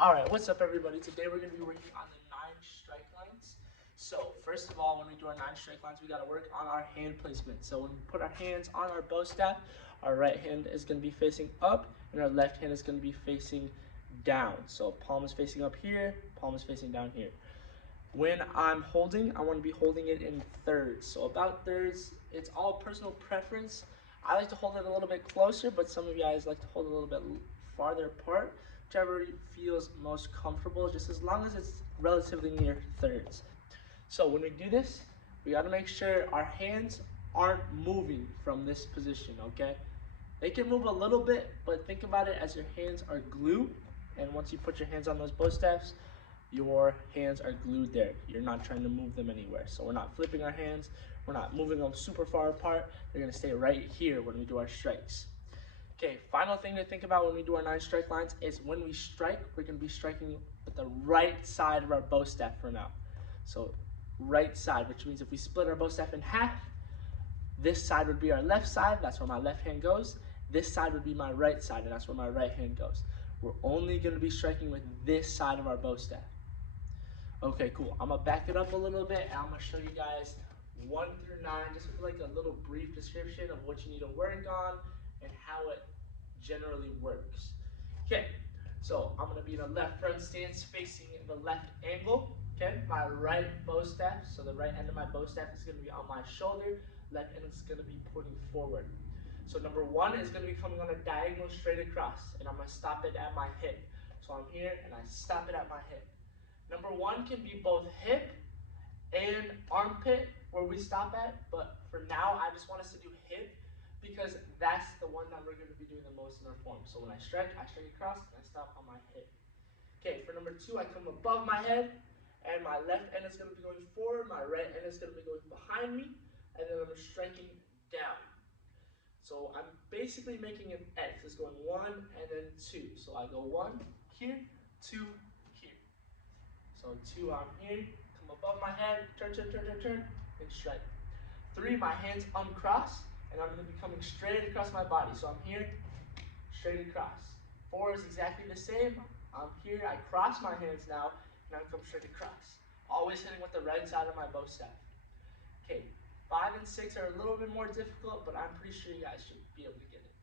Alright, what's up everybody? Today we're going to be working on the 9 strike lines. So first of all, when we do our 9 strike lines, we got to work on our hand placement. So when we put our hands on our bow staff, our right hand is going to be facing up and our left hand is going to be facing down. So palm is facing up here, palm is facing down here. When I'm holding, I want to be holding it in thirds. So about thirds, it's all personal preference. I like to hold it a little bit closer, but some of you guys like to hold it a little bit farther apart. Whichever feels most comfortable, just as long as it's relatively near thirds. So when we do this, we got to make sure our hands aren't moving from this position, okay? They can move a little bit, but think about it as your hands are glue. And once you put your hands on those bow staffs, your hands are glued there. You're not trying to move them anywhere. So we're not flipping our hands. We're not moving them super far apart. They're going to stay right here when we do our strikes. Okay, final thing to think about when we do our 9 strike lines is when we strike, we're going to be striking with the right side of our bow staff for now. So right side, which means if we split our bow staff in half, this side would be our left side, that's where my left hand goes. This side would be my right side, and that's where my right hand goes. We're only going to be striking with this side of our bow staff. Okay, cool. I'm going to back it up a little bit, and I'm going to show you guys 1 through 9, just with like a little brief description of what you need to work on and how it generally works. Okay, so I'm going to be in a left front stance facing the left angle. Okay, my right bow staff, so the right end of my bow staff is going to be on my shoulder, left end is going to be pointing forward. So number 1 is going to be coming on a diagonal straight across, and I'm going to stop it at my hip. So I'm here and I stop it at my hip. Number 1 can be both hip and armpit where we stop at, but for now I just want us to do hip because that's the one that we're going to be doing the most in our form. So when I strike across and I stop on my hip. Okay, for number 2, I come above my head and my left end is going to be going forward, my right end is going to be going behind me, and then I'm striking down. So I'm basically making an X. It's going 1 and then 2. So I go 1 here, 2 here. So 2, I'm here, come above my head, turn, and strike. 3, my hands uncross, and I'm going to be coming straight across my body. So I'm here, straight across. 4 is exactly the same. I'm here, I cross my hands now, and I come straight across. Always hitting with the right side of my bow staff. Okay, 5 and 6 are a little bit more difficult, but I'm pretty sure you guys should be able to get it.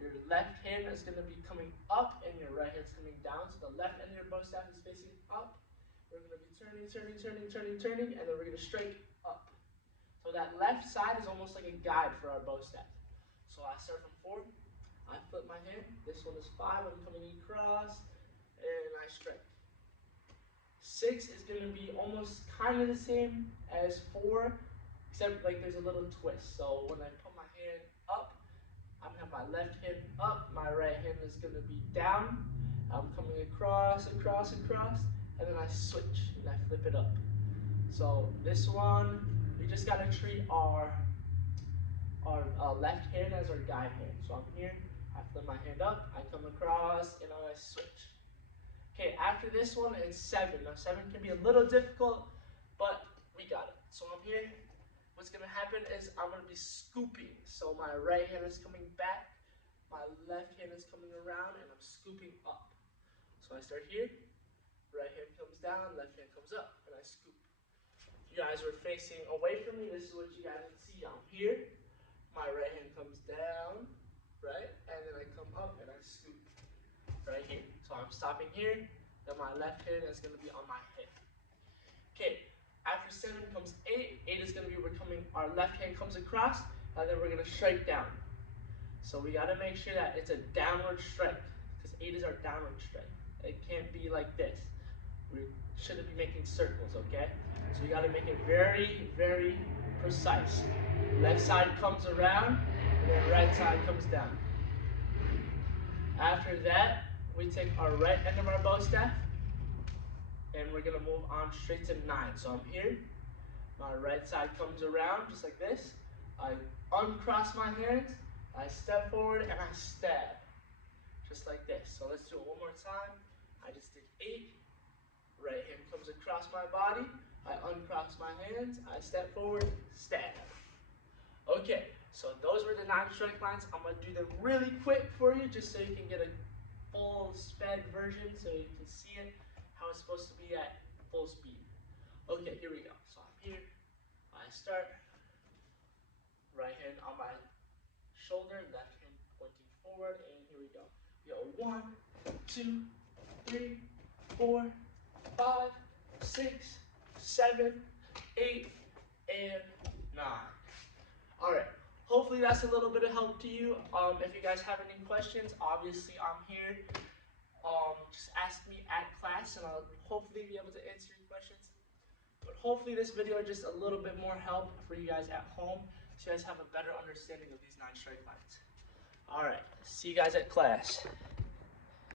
Your left hand is going to be coming up, and your right hand is coming down. So the left end of your bow staff is facing up. We're going to be turning, and then we're going to strike up. So that left side is almost like a guide for our bow staff. So I start from 4, I flip my hand, this one is 5, I'm coming across, and I strike. 6 is going to be almost kind of the same as 4, except like there's a little twist. So when I put my hand up, I'm going to have my left hand up, my right hand is going to be down, I'm coming across, and then I switch, and I flip it up. So this one, we just got to treat our left hand as our guide hand. So I'm here, I flip my hand up, I come across, and I switch. Okay, after this one, it's 7. Now 7 can be a little difficult, but we got it. So I'm here, what's gonna happen is I'm gonna be scooping. So my right hand is coming back, my left hand is coming around, and I'm scooping up. So I start here, right hand comes down, left hand comes up, and I scoop. If you guys were facing away from me, this is what you guys would see. I'm here, my right hand comes down, right, and then I come up and I scoop right here. So I'm stopping here, then my left hand is going to be on my hip. Okay, after 7 comes 8. 8 is going to be our left hand comes across, and then we're going to strike down. So we got to make sure that it's a downward strike, because 8 is our downward strike. It can't be like this. We shouldn't be making circles, okay? So you got to make it very, very precise. Left side comes around, and then right side comes down. After that, we take our right end of our bow staff, and we're going to move on straight to 9. So I'm here, my right side comes around, just like this. I uncross my hands, I step forward, and I stab. Just like this. So let's do it one more time. I just did 8. Right hand comes across my body. I uncross my hands. I step forward, stab. Okay, so those were the 9 strike lines. I'm going to do them really quick for you just so you can get a full sped version so you can see it, how it's supposed to be at full speed. Okay, here we go. So I'm here, I start, right hand on my shoulder, left hand pointing forward, and here we go. We go 1, 2, 3, 4, 5, 6, 7, 8, and 9. Alright, hopefully that's a little bit of help to you. If you guys have any questions, obviously I'm here. Just ask me at class and I'll hopefully be able to answer your questions. But hopefully this video is just a little bit more help for you guys at home so you guys have a better understanding of these 9 strike lines. Alright, see you guys at class.